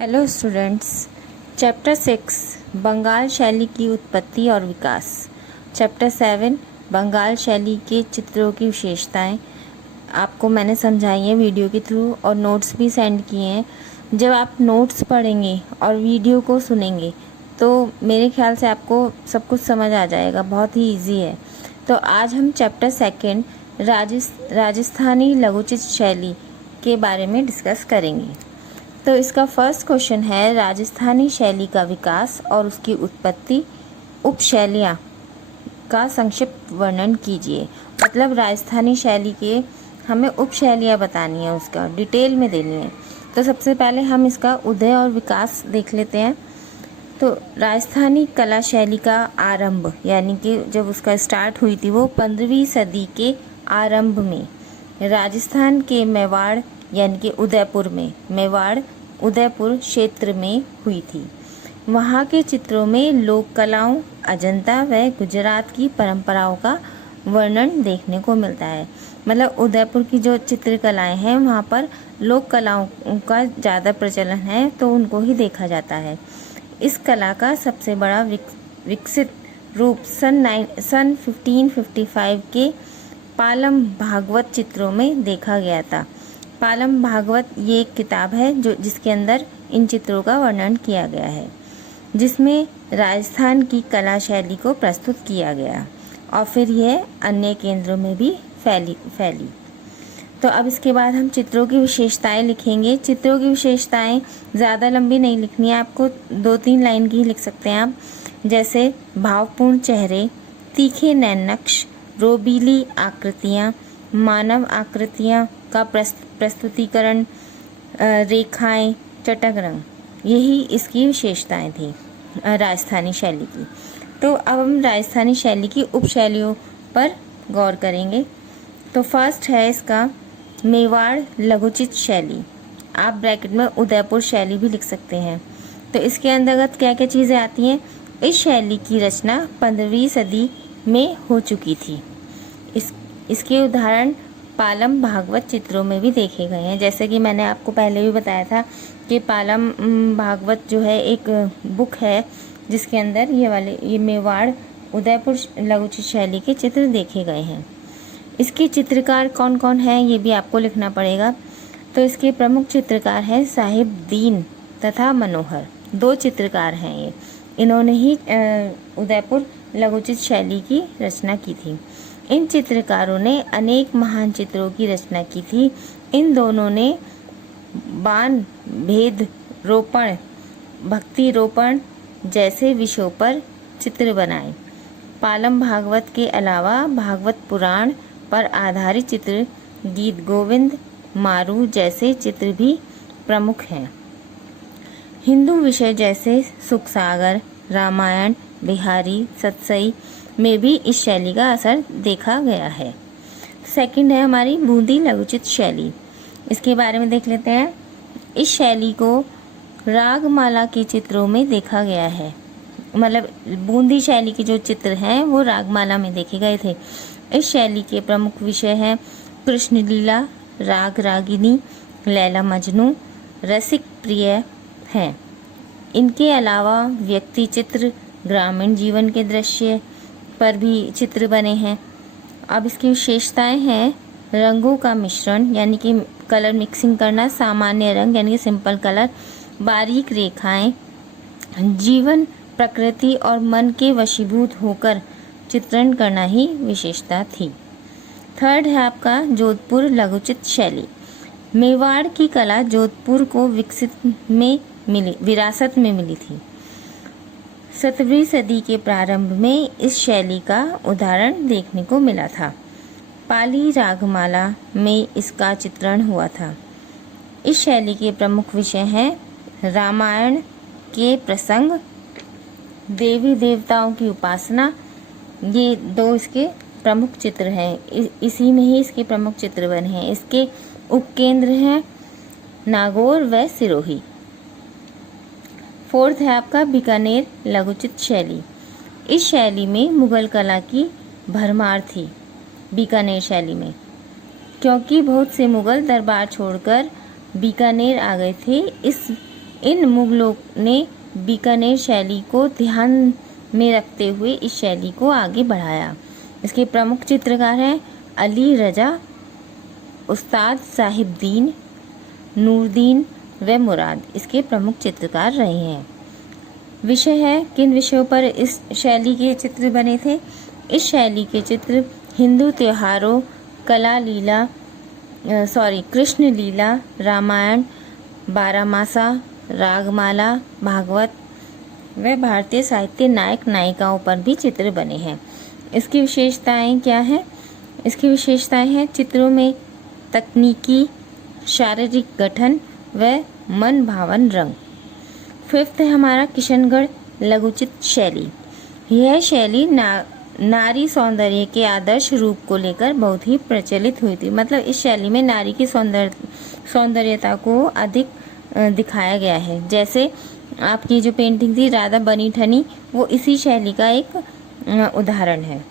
Hello students. Chapter 6 Bengal शैली की उत्पत्ति और विकास। चैप्टर 7 बंगाल शैली के चित्रों की विशेषताएं आपको मैंने समझाई हैं वीडियो के थ्रू और नोट्स भी सेंड किए हैं। जब आप नोट्स पढ़ेंगे और वीडियो को सुनेंगे तो मेरे ख्याल से आपको सब कुछ समझ आ जाएगा, बहुत ही इजी है। तो आज हम चैप्टर 2 राजस्थानी लघुचित्र शैली के बारे में डिस्कस करेंगे। तो इसका फर्स्ट क्वेश्चन है, राजस्थानी शैली का विकास और उसकी उत्पत्ति, उपशैलियाँ का संक्षिप्त वर्णन कीजिए। मतलब राजस्थानी शैली के हमें उपशैलियाँ बतानी है, उसका डिटेल में देनी है। तो सबसे पहले हम इसका उदय और विकास देख लेते हैं। तो राजस्थानी कला शैली का आरंभ यानी कि जब उसका स्टार्ट हुई थी वो 15वीं सदी के आरंभ में राजस्थान के मेवाड़ यानी कि उदयपुर में, मेवाड़ उदयपुर क्षेत्र में हुई थी। वहाँ के चित्रों में लोक कलाओं, अजंता व गुजरात की परंपराओं का वर्णन देखने को मिलता है। मतलब उदयपुर की जो चित्रकलाएं हैं वहाँ पर लोक कलाओं का ज़्यादा प्रचलन है, तो उनको ही देखा जाता है। इस कला का सबसे बड़ा विकसित रूप सन 1555 के पालम भागवत चित्रों में देखा गया था। पालम भागवत ये एक किताब है जिसके अंदर इन चित्रों का वर्णन किया गया है, जिसमें राजस्थान की कला शैली को प्रस्तुत किया गया और फिर यह अन्य केंद्रों में भी फैली। तो अब इसके बाद हम चित्रों की विशेषताएं लिखेंगे। चित्रों की विशेषताएं ज़्यादा लंबी नहीं लिखनी है आपको, 2-3 लाइन की लिख सकते हैं आप। जैसे भावपूर्ण चेहरे, तीखे नैननक्श, रोबीली आकृतियाँ, मानव आकृतियाँ का प्रस्तुतिकरण, रेखाएं, चटक रंग, यही इसकी विशेषताएं थी राजस्थानी शैली की। तो अब हम राजस्थानी शैली की उपशैलियों पर गौर करेंगे। तो फर्स्ट है इसका मेवाड़ लघुचित्र शैली। आप ब्रैकेट में उदयपुर शैली भी लिख सकते हैं। तो इसके अंतर्गत क्या क्या चीज़ें आती हैं? इस शैली की रचना 15वीं सदी में हो चुकी थी। इसके उदाहरण पालम भागवत चित्रों में भी देखे गए हैं। जैसे कि मैंने आपको पहले भी बताया था कि पालम भागवत जो है एक बुक है जिसके अंदर ये मेवाड़ उदयपुर लघुचित्र शैली के चित्र देखे गए हैं। इसके चित्रकार कौन कौन हैं ये भी आपको लिखना पड़ेगा। तो इसके प्रमुख चित्रकार हैं साहिब दीन तथा मनोहर, 2 चित्रकार हैं ये। इन्होंने ही उदयपुर लघुचित्र शैली की रचना की थी। इन चित्रकारों ने अनेक महान चित्रों की रचना की थी। इन दोनों ने बाण भेद रोपण, भक्ति रोपण जैसे विषयों पर चित्र बनाए। पालम भागवत के अलावा भागवत पुराण पर आधारित चित्र, गीत गोविंद, मारू जैसे चित्र भी प्रमुख हैं। हिंदू विषय जैसे सुखसागर, रामायण, बिहारी, सतसई में भी इस शैली का असर देखा गया है। सेकंड है हमारी बूंदी लघुचित्र शैली। इसके बारे में देख लेते हैं। इस शैली को रागमाला के चित्रों में देखा गया है। मतलब बूंदी शैली के जो चित्र हैं वो रागमाला में देखे गए थे। इस शैली के प्रमुख विषय हैं कृष्ण लीला, राग रागिनी, लैला मजनू, रसिक प्रिय हैं। इनके अलावा व्यक्ति चित्र, ग्रामीण जीवन के दृश्य पर भी चित्र बने हैं। अब इसकी विशेषताएं हैं रंगों का मिश्रण यानी कि कलर मिक्सिंग करना, सामान्य रंग यानी कि सिंपल कलर, बारीक रेखाएं, जीवन, प्रकृति और मन के वशीभूत होकर चित्रण करना ही विशेषता थी। थर्ड है आपका जोधपुर लघुचित्र शैली। मेवाड़ की कला जोधपुर को विरासत में मिली थी। 17वीं सदी के प्रारंभ में इस शैली का उदाहरण देखने को मिला था। पाली रागमाला में इसका चित्रण हुआ था। इस शैली के प्रमुख विषय हैं रामायण के प्रसंग, देवी देवताओं की उपासना, ये 2 इसके प्रमुख चित्र हैं। इसी में ही इसके प्रमुख चित्र बने हैं। इसके उपकेंद्र हैं नागौर व सिरोही। फोर्थ है आपका बीकानेर लघुचित्र शैली। इस शैली में मुगल कला की भरमार थी। बीकानेर शैली में क्योंकि बहुत से मुगल दरबार छोड़कर बीकानेर आ गए थे, इन मुगलों ने बीकानेर शैली को ध्यान में रखते हुए इस शैली को आगे बढ़ाया। इसके प्रमुख चित्रकार हैं अली रजा, उस्ताद साहिबदीन, नूरदीन व मुराद इसके प्रमुख चित्रकार रहे हैं। विषय है, किन विषयों पर इस शैली के चित्र बने थे? इस शैली के चित्र हिंदू त्योहारों, कृष्ण लीला, रामायण, बारामासा, रागमाला, भागवत व भारतीय साहित्य नायक नायिकाओं पर भी चित्र बने हैं। इसकी विशेषताएं क्या हैं? इसकी विशेषताएं हैं चित्रों में तकनीकी, शारीरिक गठन व मन भावन रंग। फिफ्थ है हमारा किशनगढ़ लघुचित्र शैली। यह शैली नारी सौंदर्य के आदर्श रूप को लेकर बहुत ही प्रचलित हुई थी। मतलब इस शैली में नारी की सौंदर्यता को अधिक दिखाया गया है। जैसे आपकी जो पेंटिंग थी राधा बनी ठनी, वो इसी शैली का एक उदाहरण है।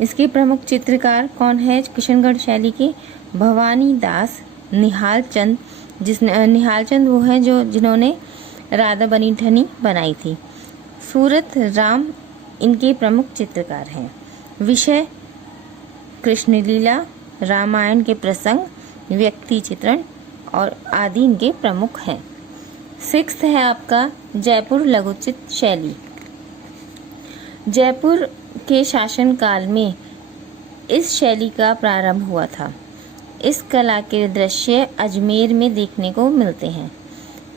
इसके प्रमुख चित्रकार कौन है किशनगढ़ शैली के? भवानी दास, निहाल चंद, निहाल चंद वो हैं जिन्होंने राधा बनी ठनी बनाई थी। सूरत राम इनके प्रमुख चित्रकार हैं। विषय कृष्ण लीला, रामायण के प्रसंग, व्यक्ति चित्रण और आदि इनके प्रमुख हैं। सिक्स्थ है आपका जयपुर लघुचित्र शैली। जयपुर के शासन काल में इस शैली का प्रारंभ हुआ था। इस कला के दृश्य अजमेर में देखने को मिलते हैं।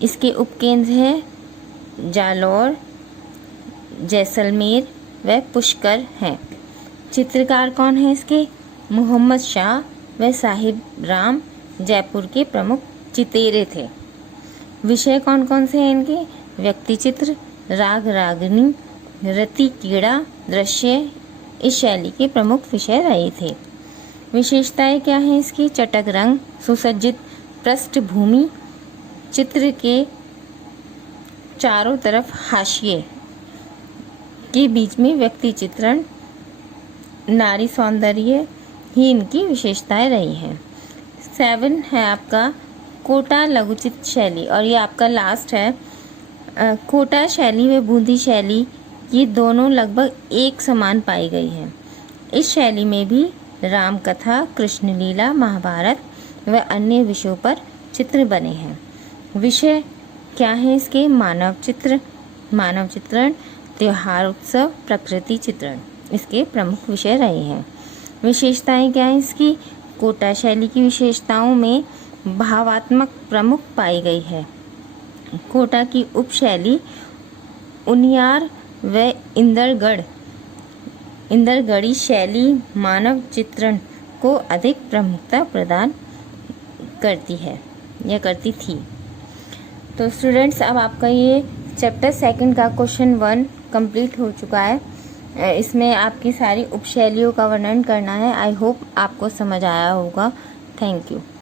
इसके उपकेंद्र हैं जालौर, जैसलमेर व पुष्कर हैं। चित्रकार कौन है इसके? मोहम्मद शाह व साहिब राम जयपुर के प्रमुख चितेरे थे। विषय कौन कौन से हैं इनके? व्यक्ति चित्र, राग रागनी, रति कीड़ा, दृश्य इस शैली के प्रमुख विषय रहे थे। विशेषताएं क्या हैं इसकी? चटक रंग, सुसज्जित पृष्ठभूमि, चित्र के चारों तरफ हाशिए के बीच में व्यक्ति चित्रण, नारी सौंदर्य ही इनकी विशेषताएं रही हैं। 7 है आपका कोटा लघुचित्र शैली और ये आपका लास्ट है। कोटा शैली व बूंदी शैली ये दोनों लगभग एक समान पाई गई हैं। इस शैली में भी राम कथा, कृष्ण लीला, महाभारत व अन्य विषयों पर चित्र बने हैं। विषय क्या है इसके? मानव चित्रण, त्योहार उत्सव, प्रकृति चित्रण इसके प्रमुख विषय रहे हैं। विशेषताएं क्या हैं इसकी? कोटा शैली की विशेषताओं में भावात्मक प्रमुख पाई गई है। कोटा की उपशैली उनियार व इंदरगढ़ी शैली मानव चित्रण को अधिक प्रमुखता प्रदान करती है या करती थी। तो स्टूडेंट्स, अब आपका ये चैप्टर 2 का क्वेश्चन 1 कंप्लीट हो चुका है। इसमें आपकी सारी उपशैलियों का वर्णन करना है। आई होप आपको समझ आया होगा। Thank you.